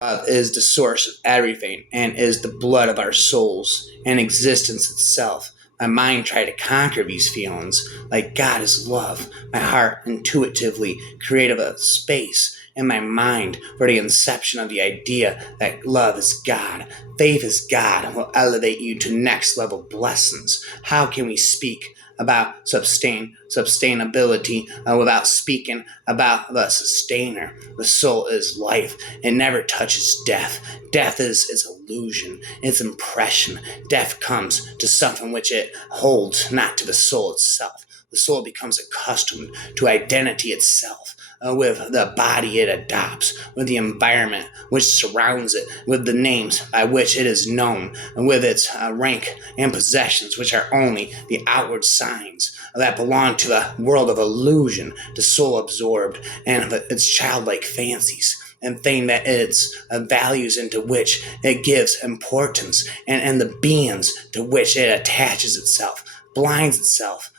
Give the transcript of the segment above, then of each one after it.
Is the source of everything and is the blood of our souls and existence itself. My mind tried to conquer these feelings like God is love. My heart intuitively created a space in my mind for the inception of the idea that love is God. Faith is God and will elevate you to next level blessings. How can we speak about sustainability without speaking about the sustainer? The soul is life. It never touches death. Death is its illusion, its impression. Death comes to something which it holds, not to the soul itself. The soul becomes accustomed to identity itself, with the body it adopts, with the environment which surrounds it, with the names by which it is known, and with its rank and possessions, which are only the outward signs that belong to a world of illusion. The soul absorbed and its childlike fancies and thing that its values into which it gives importance, and the beings to which it attaches itself, blinds itself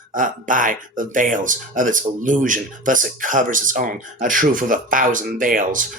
by the veils of its illusion. Thus it covers its own truth with a thousand veils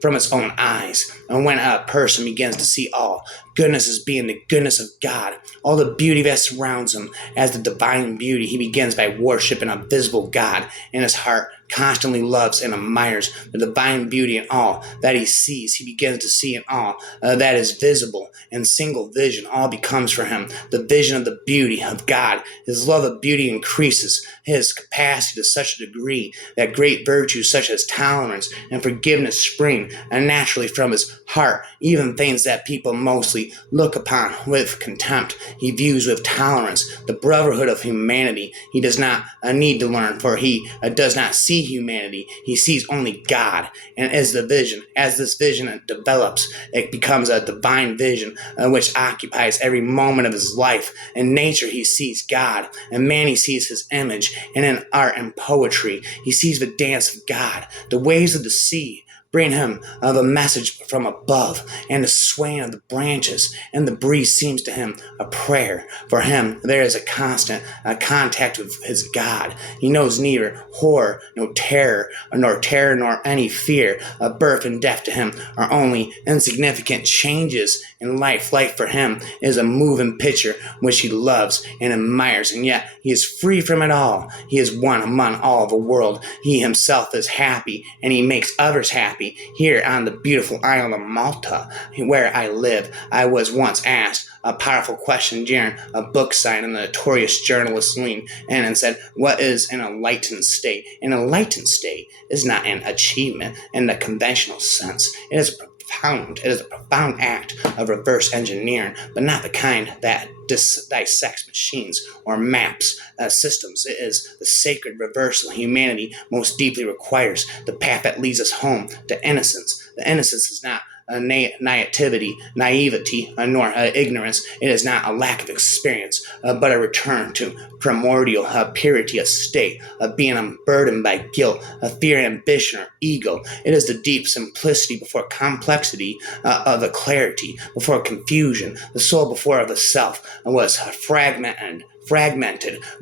from its own eyes. And when a person begins to see all goodness as being the goodness of God, all the beauty that surrounds him as the divine beauty, he begins by worshiping a visible God in his heart. Constantly loves and admires the divine beauty in all that he sees. He begins to see in all that is visible, and single vision all becomes for him the vision of the beauty of God. His love of beauty increases his capacity to such a degree that great virtues such as tolerance and forgiveness spring naturally from his heart. Even things that people mostly look upon with contempt, he views with tolerance. The brotherhood of humanity he does not need to learn, for he does not see humanity. He sees only God. And as this vision develops, it becomes a divine vision which occupies every moment of his life. In nature, he sees God. In man, he sees his image. And in art and poetry, he sees the dance of God. The waves of the sea bring him a message from above, and the swaying of the branches and the breeze seems to him a prayer. For him, there is a constant contact with his God. He knows neither horror nor terror, nor any fear. Birth and death to him are only insignificant changes in life. Life for him is a moving picture which he loves and admires, and yet he is free from it all. He is one among all the world. He himself is happy, and he makes others happy. Here on the beautiful island of Malta, where I live, I was once asked a powerful question during a book signing, and the notorious journalist leaned in and said, "What is an enlightened state?" An enlightened state is not an achievement in the conventional sense. It is a profound act of reverse engineering, but not the kind that dissects machines or maps systems. It is the sacred reversal humanity most deeply requires, the path that leads us home to innocence. The innocence is not naivety, nor ignorance. It is not a lack of experience, but a return to primordial purity, a state of being unburdened by guilt, fear, ambition, or ego. It is the deep simplicity before complexity, of the clarity before confusion. The soul before the self was fragmented.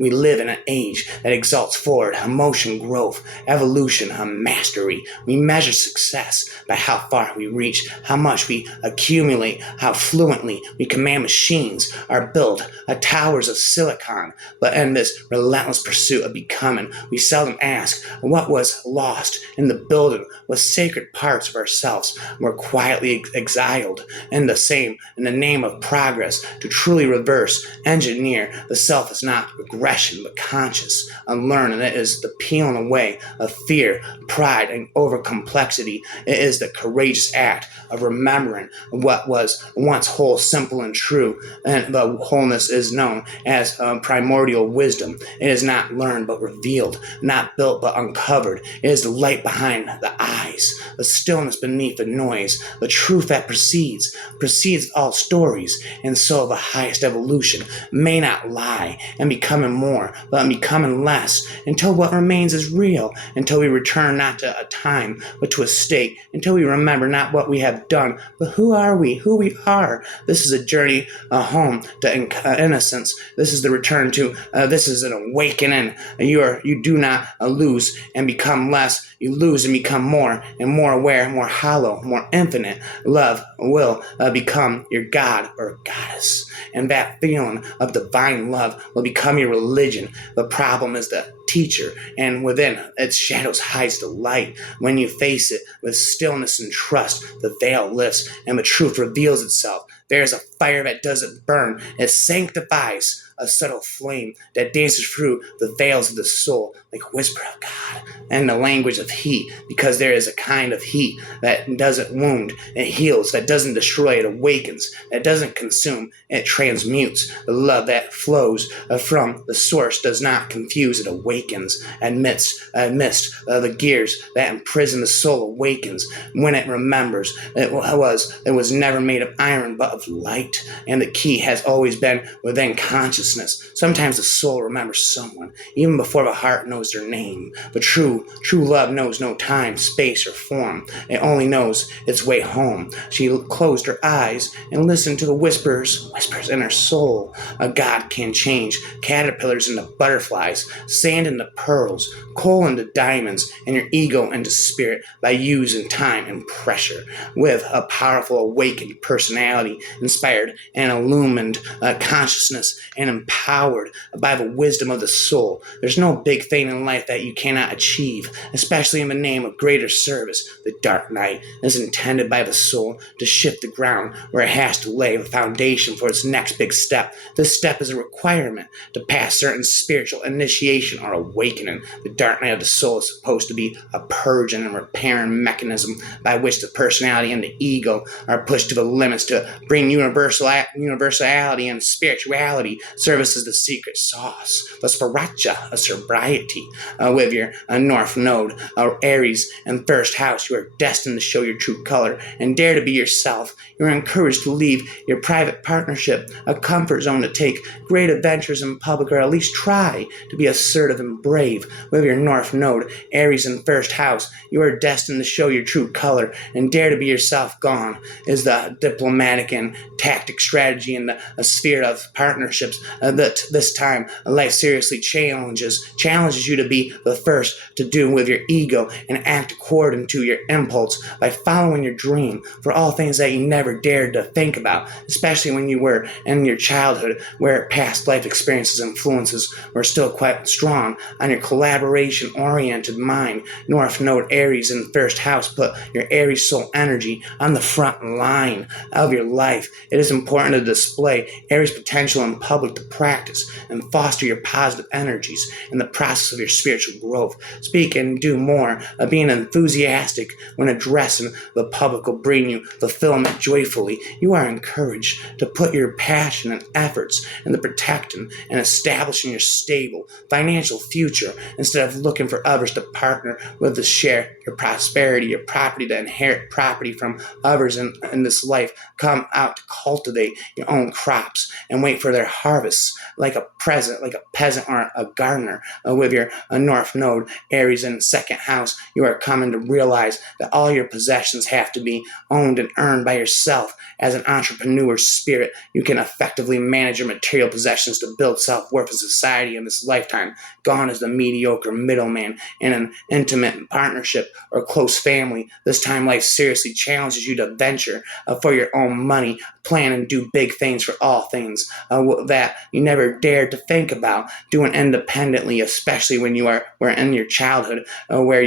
We live in an age that exalts forward, emotion, growth, evolution, mastery. We measure success by how far we reach, how much we accumulate, how fluently we command machines are built, towers of silicon. But in this relentless pursuit of becoming, we seldom ask what was lost in the building, what sacred parts of ourselves were quietly exiled in the name of progress. To truly reverse engineer the self is not regression, but conscious, unlearned, and it is the peeling away of fear, pride, and over complexity. It is the courageous act of remembering what was once whole, simple, and true, and the wholeness is known as primordial wisdom. It is not learned but revealed, not built but uncovered. It is the light behind the eyes, the stillness beneath the noise, the truth that precedes all stories, and so the highest evolution may not lie die and becoming more, but becoming less, until what remains is real, until we return not to a time, but to a state, until we remember not what we have done, but who are we, who we are. This is a journey home to innocence. This is the return to, this is an awakening. You do not lose and become less. You lose and become more and more aware, more hollow, more infinite. Love will become your God or goddess. And that feeling of divine love will become your religion. The problem is the teacher, and within its shadows hides the light. When you face it with stillness and trust, the veil lifts and the truth reveals itself. There is a fire that doesn't burn, it sanctifies, a subtle flame that dances through the veils of the soul like a whisper of God and the language of heat, because there is a kind of heat that doesn't wound, it heals, that doesn't destroy, it awakens, that doesn't consume, it transmutes. The love that flows from the source does not confuse, it awakens, amidst the gears that imprison the soul awakens when it remembers it was never made of iron but of light, and the key has always been within consciousness. Sometimes the soul remembers someone even before the heart knows their name. But true love knows no time, space, or form. It only knows its way home. She closed her eyes and listened to the whispers in her soul. A God can change caterpillars into butterflies, sand into pearls, coal into diamonds, and your ego into spirit by using time and pressure. With a powerful awakened personality, inspired and illumined consciousness, and empowered by the wisdom of the soul. There's no big thing in life that you cannot achieve, especially in the name of greater service. The dark night is intended by the soul to shift the ground where it has to lay the foundation for its next big step. This step is a requirement to pass certain spiritual initiation or awakening. The dark night of the soul is supposed to be a purging and repairing mechanism by which the personality and the ego are pushed to the limits to bring universality and spirituality. Service is the secret sauce, the sriracha of sobriety. With your North Node, Aries, and first house, you are destined to show your true color and dare to be yourself. You are encouraged to leave your private partnership, a comfort zone, to take great adventures in public, or at least try to be assertive and brave. With your North Node, Aries, and first house, you are destined to show your true color and dare to be yourself. Gone is the diplomatic and tactic strategy in the sphere of partnerships. That this time life seriously challenges you to be the first to do with your ego and act according to your impulse by following your dream for all things that you never dared to think about, especially when you were in your childhood, where past life experiences and influences were still quite strong on your collaboration oriented mind. North Node, Aries, in first house, put your Aries soul energy on the front line of your life. It is important to display Aries potential in public, to practice and foster your positive energies in the process of your spiritual growth. Speak and do more. Being enthusiastic when addressing the public will bring you fulfillment joyfully. You are encouraged to put your passion and efforts into protecting and establishing your stable financial future instead of looking for others to partner with to share your prosperity, your property, to inherit property from others in this life. Come out to cultivate your own crops and wait for their harvests like a peasant or a gardener. With your North Node, Aries, in second house, you are coming to realize that all your possessions have to be owned and earned by yourself. As an entrepreneur spirit, you can effectively manage your material possessions to build self-worth in society in this lifetime. Gone is the mediocre middleman in an intimate partnership or close family. This time life seriously challenges you to venture for your own money, plan and do big things for all things that you never dared to think about doing independently, especially when you were in your childhood, where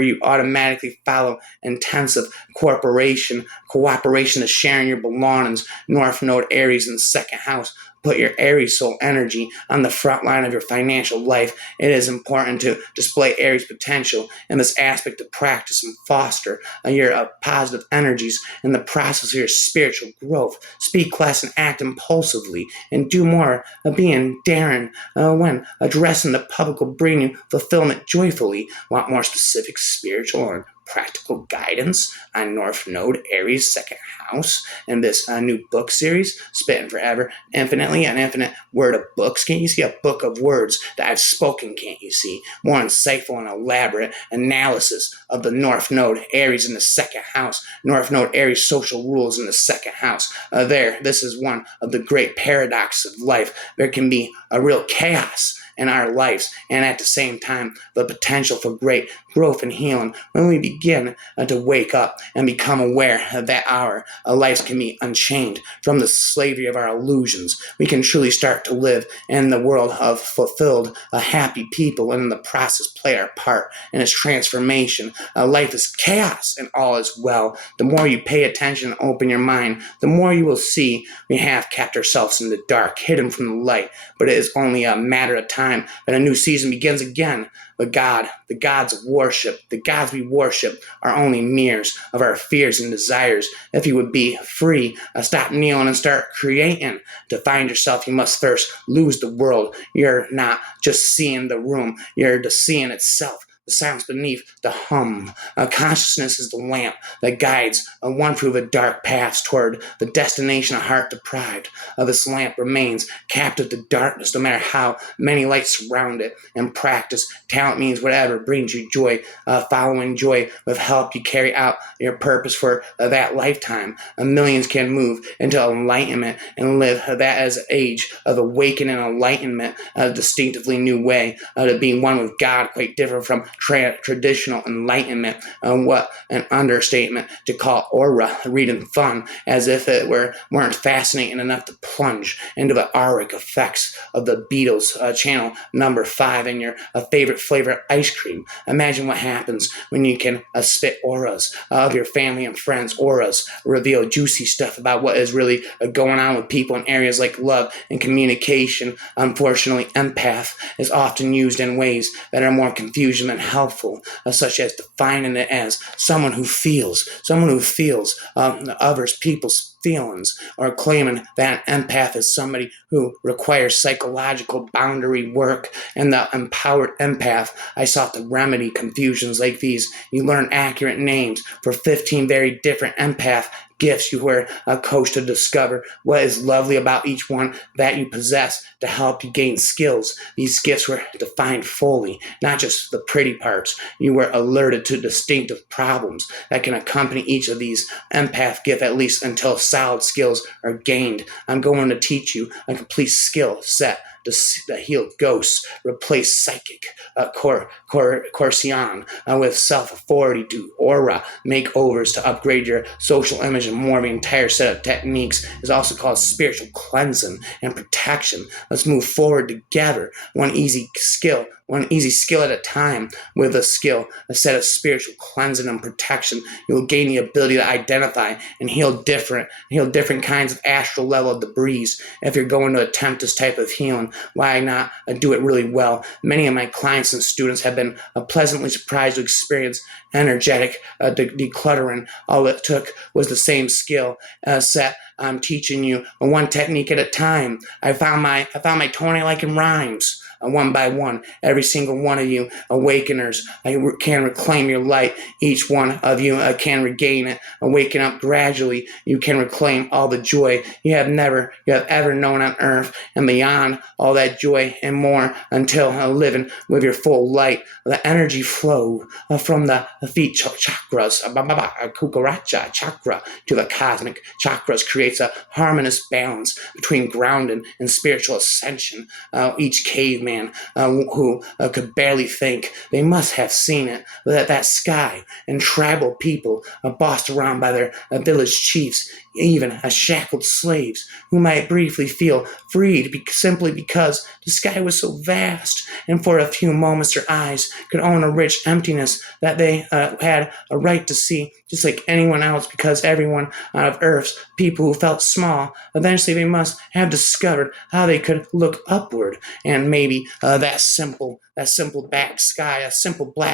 you automatically follow intensive cooperation to sharing your belongings. North Node, Aries, in the second house. Put your Aries soul energy on the front line of your financial life. It is important to display Aries potential in this aspect to practice and foster your positive energies in the process of your spiritual growth. Speak less and act impulsively, and do more of being daring when addressing the public will bring you fulfillment joyfully. Want more specific spiritual or practical guidance on North Node, Aries' second house, in this new book series, Spitting Forever, Infinitely, an infinite word of books. Can't you see a book of words that I've spoken? Can't you see? More insightful and elaborate analysis of the North Node, Aries in the second house, North Node, Aries social rules in the second house. This is one of the great paradoxes of life. There can be a real chaos in our lives, and at the same time, the potential for great growth and healing when we begin to wake up and become aware that our lives can be unchained from the slavery of our illusions. We can truly start to live in the world of fulfilled, happy people, and in the process play our part in its transformation. Life is chaos, and all is well. The more you pay attention and open your mind, the more you will see we have kept ourselves in the dark, hidden from the light, but it is only a matter of time that a new season begins again. But God, the gods of worship, the gods we worship are only mirrors of our fears and desires. If you would be free, stop kneeling and start creating. To find yourself, you must first lose the world. You're not just seeing the room, you're just seeing itself. The silence beneath the hum. Consciousness is the lamp that guides one through the dark paths toward the destination a heart deprived of this lamp remains captive to darkness, no matter how many lights surround it. And practice, talent means whatever brings you joy. Following joy with help you carry out your purpose for that lifetime. Millions can move into enlightenment and live that as an age of awakening and enlightenment, a distinctively new way to being one with God, quite different from traditional enlightenment. What an understatement to call aura reading fun, as if it weren't fascinating enough to plunge into the auric effects of the Beatles channel number 5 in your favorite flavor ice cream. Imagine what happens when you can spit auras of your family and friends. Auras reveal juicy stuff about what is really going on with people in areas like love and communication. Unfortunately, empath is often used in ways that are more confusion than helpful, such as defining it as someone who feels others people's feelings, or claiming that an empath is somebody who requires psychological boundary work. And the empowered empath, I sought to remedy confusions like these. You learn accurate names for 15 very different empath gifts. You were a coach to discover what is lovely about each one that you possess to help you gain skills. These gifts were defined fully, not just the pretty parts. You were alerted to distinctive problems that can accompany each of these empath gifts, at least until solid skills are gained. I'm going to teach you a complete skill set to heal ghosts, replace psychic coercion with self-authority, do aura makeovers to upgrade your social image, and more. The entire set of techniques is also called spiritual cleansing and protection. Let's move forward together, one easy skill at a time. With a set of spiritual cleansing and protection, you will gain the ability to identify and heal different kinds of astral level debris. If you're going to attempt this type of healing, why not do it really well? Many of my clients and students have been pleasantly surprised to experience energetic decluttering. All it took was the same skill set I'm teaching you, one technique at a time. I found my Tony like in rhymes. One by one, every single one of you awakeners can reclaim your light. Each one of you can regain it. Waking up gradually, you can reclaim all the joy you have ever known on earth, and beyond all that joy and more, until living with your full light. The energy flow from the feet chakras, kukaracha chakra, to the cosmic chakras creates a harmonious balance between grounding and spiritual ascension. Each caveman who could barely think, they must have seen it, that sky, and tribal people bossed around by their village chiefs, even shackled slaves who might briefly feel freed simply because the sky was so vast, and for a few moments their eyes could own a rich emptiness that they had a right to see, just like anyone else, because everyone out of Earth's people who felt small, eventually they must have discovered how they could look upward, and maybe that simple that simple black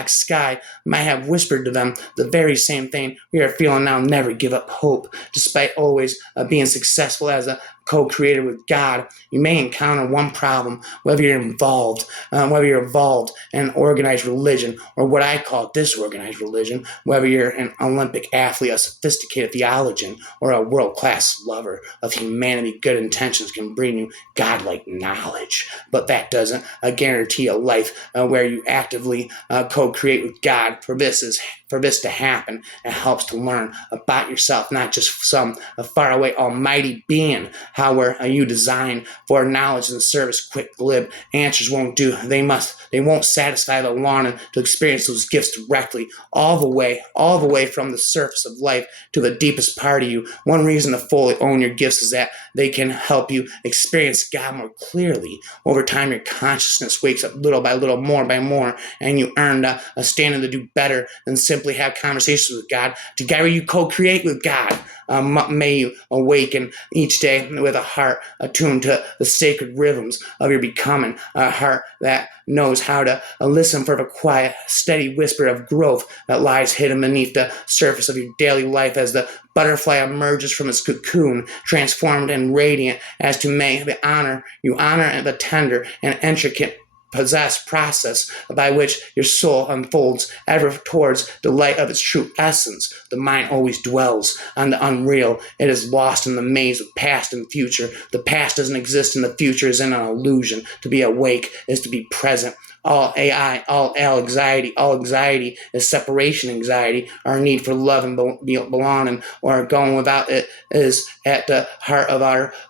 sky might have whispered to them the very same thing we are feeling now. Never give up hope, despite always being successful as a co-creator with God. You may encounter one problem, whether you're involved in organized religion or what I call disorganized religion, whether you're an Olympic athlete, a sophisticated theologian, or a world-class lover of humanity. Good intentions can bring you godlike knowledge, but that doesn't guarantee a life where you actively co-create with God. For this to happen, it helps to learn about yourself, not just some faraway almighty being. How were you designed for knowledge and service? Quick, glib answers won't do. They won't satisfy the longing to experience those gifts directly, all the way from the surface of life to the deepest part of you. One reason to fully own your gifts is that they can help you experience God more clearly. Over time, your consciousness wakes up little by little, more by more, and you earn a standard to do better than simply have conversations with God. Together, you co-create with God. May you awaken each day with a heart attuned to the sacred rhythms of your becoming, a heart that knows how to listen for the quiet, steady whisper of growth that lies hidden beneath the surface of your daily life as the butterfly emerges from its cocoon, transformed and radiant, as to may you honor the tender and intricate process by which your soul unfolds ever towards the light of its true essence. The mind always dwells on the unreal. It is lost in the maze of past and future. The past doesn't exist and the future is an illusion. To be awake is to be present. All anxiety is separation anxiety. Our need for love and belonging or going without it is at the heart of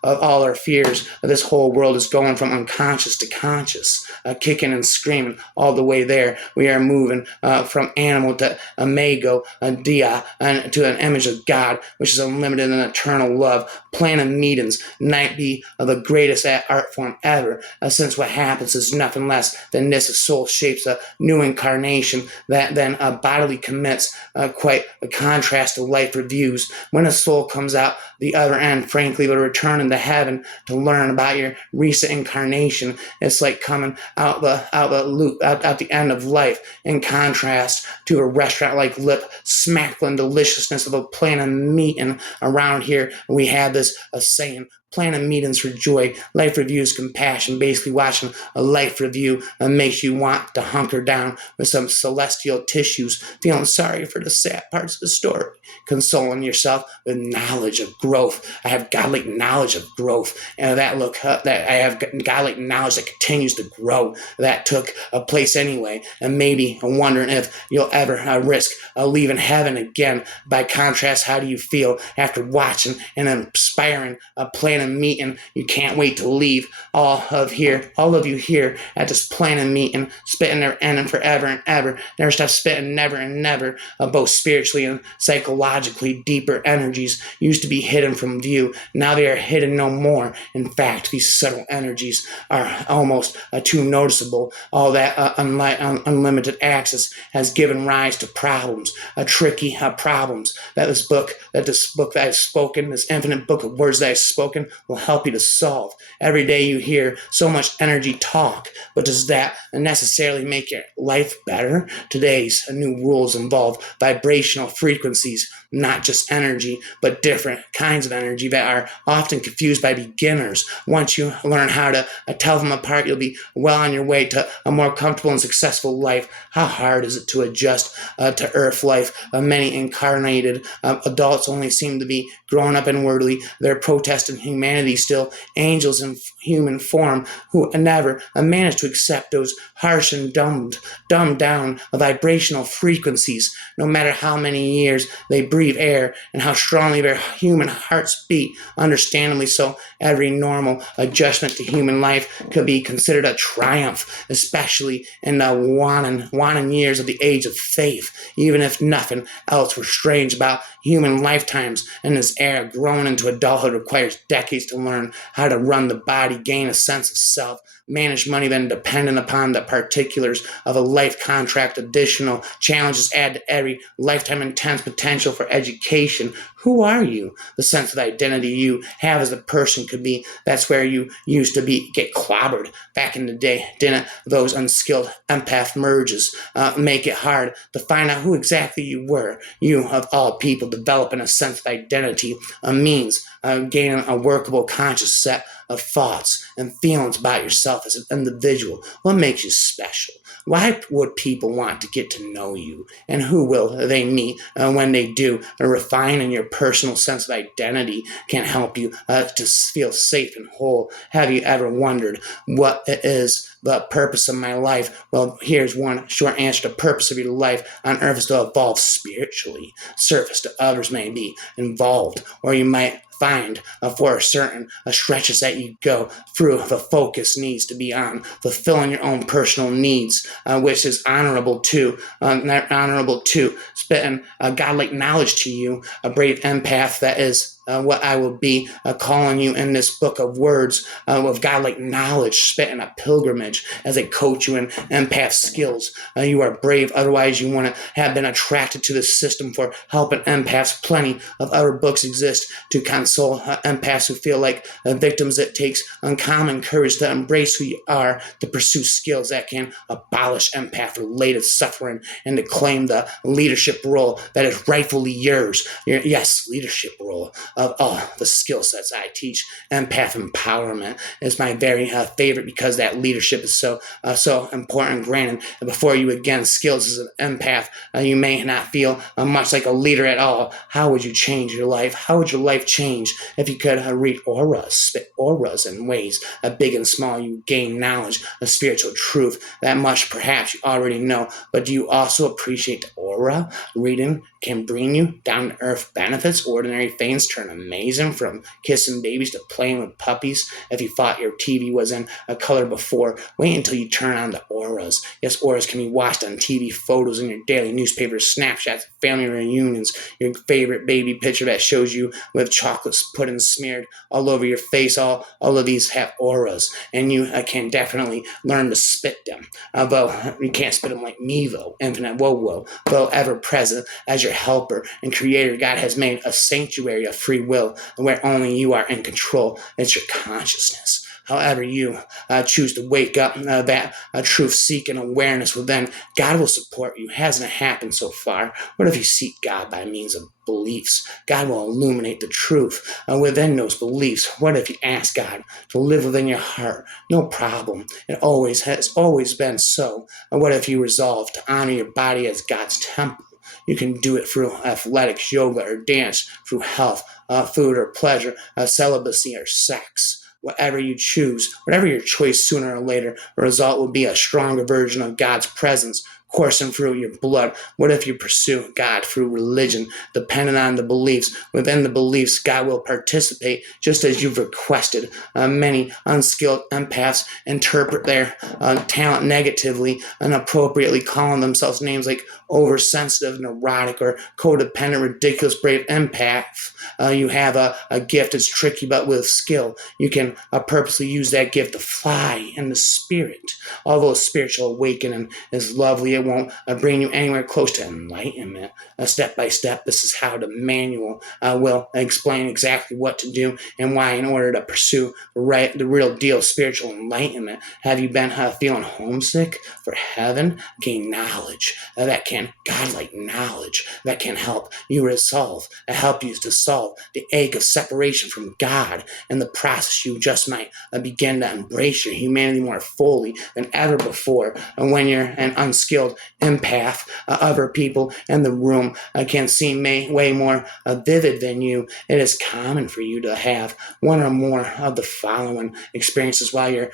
all our fears. This whole world is going from unconscious to conscious, kicking and screaming all the way there. We are moving from animal to imago, dia, and to an image of God, which is unlimited and eternal love. Planning meetings might be the greatest art form ever, since what happens is nothing less than this. A soul shapes a new incarnation that then bodily commits, quite a contrast to life reviews. When a soul comes out the other end, frankly, will return into heaven to learn about your recent incarnation. It's like coming out the end of life, in contrast to a restaurant-like lip smackling deliciousness of a planet meeting. Around here, we have this saying, planning meetings for joy, life reviews, compassion. Basically, watching a life review makes you want to hunker down with some celestial tissues, feeling sorry for the sad parts of the story, consoling yourself with knowledge of growth. I have godly knowledge of growth, and that I have godly knowledge that continues to grow. That took a place anyway, and maybe I'm wondering if you'll ever risk leaving heaven again. By contrast, how do you feel after watching an inspiring planning meeting? You can't wait to leave. All of you here at this planning meeting, spitting their ending forever and ever. Never stop spitting, never and never. Both spiritually and psychologically, deeper energies used to be hidden from view. Now they are hidden no more. In fact, these subtle energies are almost too noticeable. All that unlimited access has given rise to problems, tricky problems. This book that I've spoken, this infinite book of words that I've spoken, will help you to solve. Every day you hear so much energy talk, but does that necessarily make your life better? Today's new rules involve vibrational frequencies, not just energy, but different kinds of energy that are often confused by beginners. Once you learn how to tell them apart, you'll be well on your way to a more comfortable and successful life. How hard is it to adjust to Earth life? Many incarnated adults only seem to be growing up inwardly. They're protesting humanity still, angels in human form who never managed to accept those harsh and dumbed down vibrational frequencies. No matter how many years they breathe air and how strongly their human hearts beat, understandably so, every normal adjustment to human life could be considered a triumph, especially in the waning years of the age of faith. Even if nothing else were strange about human lifetimes in this era, growing into adulthood requires decades to learn how to run the body, gain a sense of self, manage money then dependent upon the particulars of a life contract. Additional challenges add to every lifetime intense potential for education. Who are you? The sense of identity you have as a person could be that's where you used to be get clobbered back in the day. Didn't those unskilled empath merges make it hard to find out who exactly you were? You, of all people, developing a sense of identity, a means gaining a workable conscious set of thoughts and feelings about yourself as an individual. What makes you special? Why would people want to get to know you? And who will they meet when they do? Refining your personal sense of identity can help you to feel safe and whole. Have you ever wondered what it is the purpose of my life? Well, here's one short answer. The purpose of your life on earth is to evolve spiritually. Service to others may be involved, or you might find for certain stretches that you go through, the focus needs to be on fulfilling your own personal needs, which is honorable too. Spitting godlike knowledge to you, a brave empath. That is what I will be calling you in this book of words with godlike knowledge, spitting a pilgrimage as I coach you in empath skills. You are brave, otherwise you wouldn't have been attracted to the system for helping empaths. Plenty of other books exist to console empaths who feel like victims. It takes uncommon courage to embrace who you are, to pursue skills that can abolish empath-related suffering, and to claim the leadership role that is rightfully yours. Yes, leadership role of all the skill sets I teach. Empath empowerment is my very favorite because that leadership is so important. Granted, before you again skills as an empath, you may not feel much like a leader at all. How would you change your life? How would your life change if you could read auras, spit auras in ways big and small? You gain knowledge of spiritual truth. That much perhaps you already know, but do you also appreciate the aura? Reading can bring you down to earth benefits. Ordinary things turn amazing, from kissing babies to playing with puppies. If you thought your TV was in a color before, wait until you turn on the auras. Yes, auras can be watched on TV, photos in your daily newspapers, snapshots, family reunions, your favorite baby picture that shows you with chocolate pudding smeared all over your face. All of these have auras, and you can definitely learn to spit them. Though you can't spit them like me, though. Infinite whoa, though ever present as your helper and creator, God has made a sanctuary of free will where only you are in control. It's your consciousness. However you choose to wake up that truth-seeking awareness within, God will support you. Hasn't it happened so far? What if you seek God by means of beliefs? God will illuminate the truth within those beliefs. What if you ask God to live within your heart? No problem. It always has always been so. What if you resolve to honor your body as God's temple? You can do it through athletics, yoga, or dance, through health, food, or pleasure, celibacy, or sex. Whatever you choose, whatever your choice, sooner or later, the result will be a stronger version of God's presence coursing through your blood. What if you pursue God through religion, dependent on the beliefs? Within the beliefs, God will participate just as you've requested. Many unskilled empaths interpret their talent negatively and appropriately, calling themselves names like oversensitive, neurotic, or codependent, ridiculous, brave empath. You have a gift that's tricky, but with skill, you can purposely use that gift to fly in the spirit. Although spiritual awakening is lovely, it won't bring you anywhere close to enlightenment. Step by step, this is how the manual will explain exactly what to do and why in order to pursue the real deal spiritual enlightenment. Have you been feeling homesick for heaven? Gain knowledge godlike knowledge that can help you help you to solve the ache of separation from God. In the process, you just might begin to embrace your humanity more fully than ever before. And when you're an unskilled empath, other people in the room can seem way more vivid than you. It is common for you to have one or more of the following experiences while you're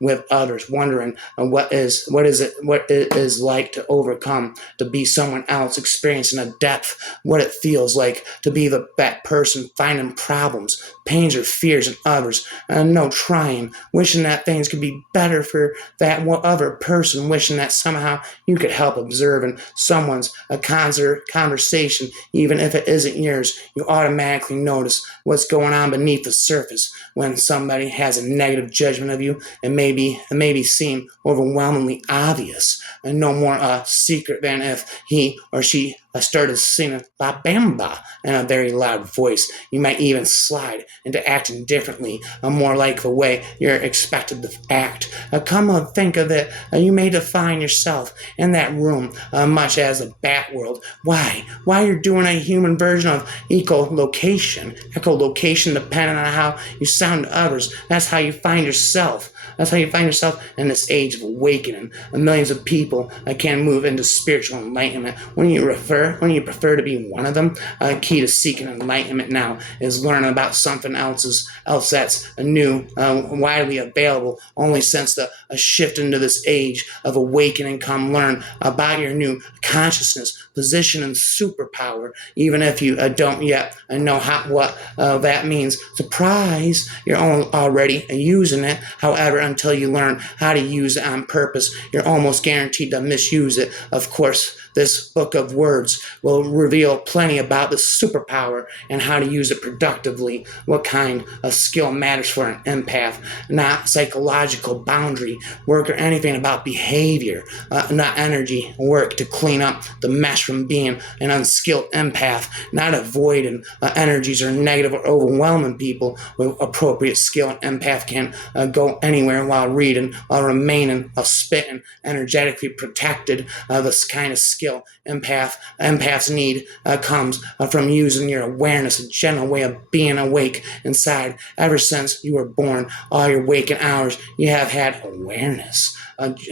with others, wondering what it is like to overcome, to be someone else, experiencing a depth, what it feels like to be that person, finding problems, pains, or fears in others, no trying, wishing that things could be better for that other person, wishing that somehow You could help observing someone's conversation, even if it isn't yours. You automatically notice what's going on beneath the surface when somebody has a negative judgment of you. It may seem overwhelmingly obvious and no more secret than if he or she started singing La Bamba in a very loud voice. You might even slide into acting differently, more like the way you're expected to act. Come to think of it, you may define yourself in that room much as a bat world. Why? Why you're doing a human version of echolocation. Echolocation depending on how you sound to others. That's how you find yourself. That's how you find yourself in this age of awakening. Millions of people can move into spiritual enlightenment. When you prefer to be one of them, key to seeking enlightenment now is learning about something else that's new, widely available. Only since the shift into this age of awakening, come learn about your new consciousness, position, and superpower. Even if you don't yet know what that means, surprise, you're already using it. However, until you learn how to use it on purpose, you're almost guaranteed to misuse it. Of course, this book of words will reveal plenty about the superpower and how to use it productively. What kind of skill matters for an empath, not psychological boundary work or anything about behavior, not energy work to clean up the mess from being an unskilled empath, not avoiding energies or negative or overwhelming people. With appropriate skill, an empath can go anywhere while reading, while remaining, while spitting, energetically protected. This kind of skill empaths need comes from using your awareness, a general way of being awake inside. Ever since you were born, all your waking hours, you have had awareness.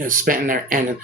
Spent there and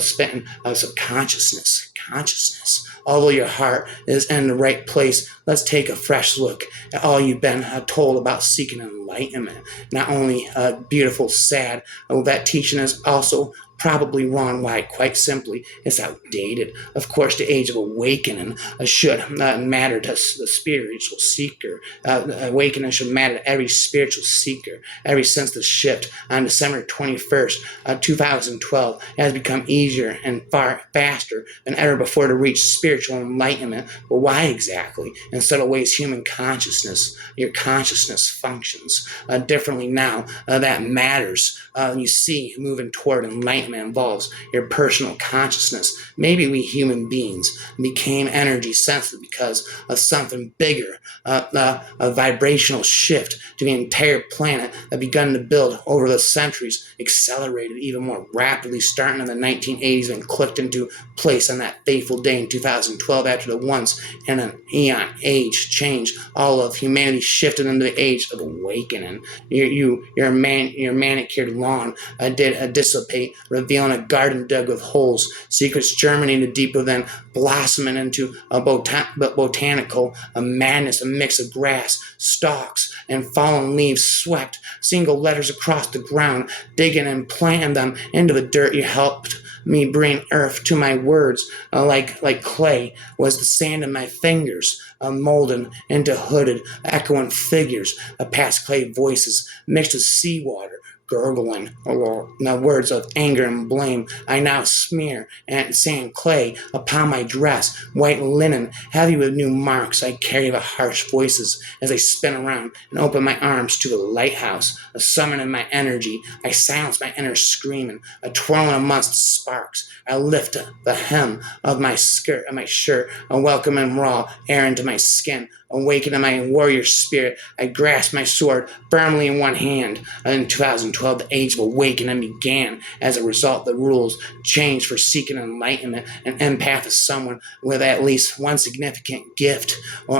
spent subconsciousness, consciousness. Although your heart is in the right place, let's take a fresh look at all you've been told about seeking enlightenment. Not only beautiful, sad, that teaching is also probably wrong. Why? Quite simply, it's outdated. Of course, the age of awakening should matter to the spiritual seeker. Awakening should matter to every spiritual seeker. Ever since the shift on December 21st, 2012, it has become easier and far faster than ever before to reach spiritual enlightenment. But why exactly? In subtle ways, human consciousness, your consciousness functions differently now. That matters. You see, moving toward enlightenment involves your personal consciousness. Maybe we human beings became energy sensitive because of something bigger, a vibrational shift to the entire planet that begun to build over the centuries, accelerated even more rapidly starting in the 1980s and clicked into place on that fateful day in 2012 after the once in an eon age change. All of humanity shifted into the age of awakening. Your manicured lawn did dissipate, revealing a garden dug with holes, secrets germinated deeper than blossoming into a botanical madness, a mix of grass, stalks, and fallen leaves swept single letters across the ground, digging and planting them into the dirt. You helped me bring earth to my words, like clay was the sand in my fingers, molding into hooded, echoing figures, past clay voices mixed with seawater, gurgling, or words of anger and blame. I now smear and sand clay upon my dress, white linen, heavy with new marks. I carry the harsh voices as I spin around and open my arms to the lighthouse, a summon in my energy. I silence my inner screaming, a twirling amongst the sparks. I lift the hem of my skirt, of my shirt, a welcoming raw air into my skin. Awakening my warrior spirit, I grasped my sword firmly in one hand. In 2012, the age of awakening began. As a result, the rules changed for seeking enlightenment. An empath is someone with at least one significant gift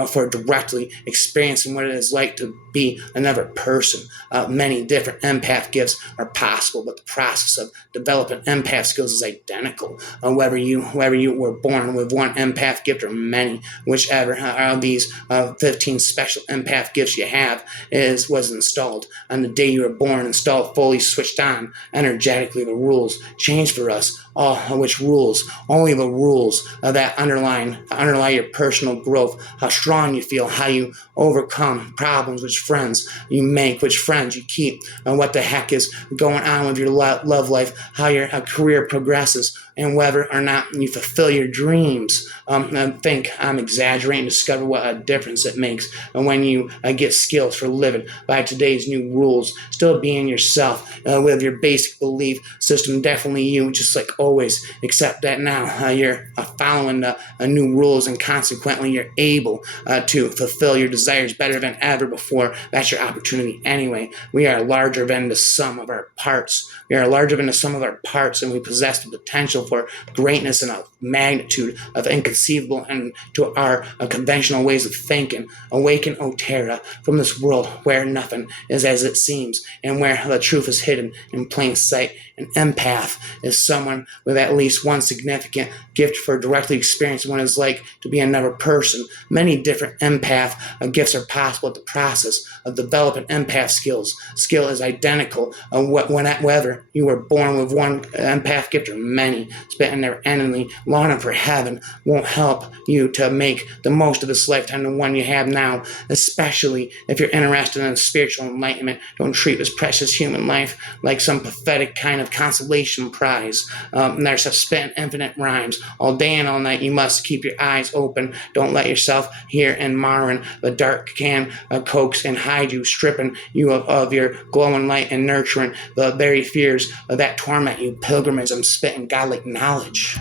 for directly experiencing what it is like to be another person. Many different empath gifts are possible, but the process of developing empath skills is identical. Whether you were born with one empath gift or many, whichever of these 15 special empath gifts you have was installed on the day you were born, installed, fully switched on. Energetically, the rules change for us. All which rules? Only the rules that underlie your personal growth, how strong you feel, how you overcome problems, which friends you make, which friends you keep, and what the heck is going on with your love life, how your career progresses, and whether or not you fulfill your dreams. I think I'm exaggerating. Discover what a difference it makes when you get skills for living by today's new rules. Still being yourself with your basic belief system. Definitely you, just like always. Except that now you're following the new rules, and consequently you're able to fulfill your desires better than ever before. That's your opportunity anyway. We are larger than the sum of our parts. We are larger than the sum of our parts, and we possess the potential for greatness and a magnitude of inconceivable and to our conventional ways of thinking. Awaken, Otera, from this world where nothing is as it seems, and where the truth is hidden in plain sight. An empath is someone with at least one significant gift for directly experiencing what it's like to be another person. Many different empath gifts are possible. At the process of developing empath skills. Skill is identical whether you were born with one empath gift or many. Spending never-endingly longing for heaven won't help you to make the most of this lifetime, the one you have now, especially if you're interested in spiritual enlightenment. Don't treat this precious human life like some pathetic kind of consolation prize. There's a spent infinite rhymes all day and all night. You must keep your eyes open. Don't let yourself hear and marring the dark can coax and hide you, stripping you of your glowing light and nurturing the very fears that torment you. Pilgrims, I'm spitting godlike knowledge.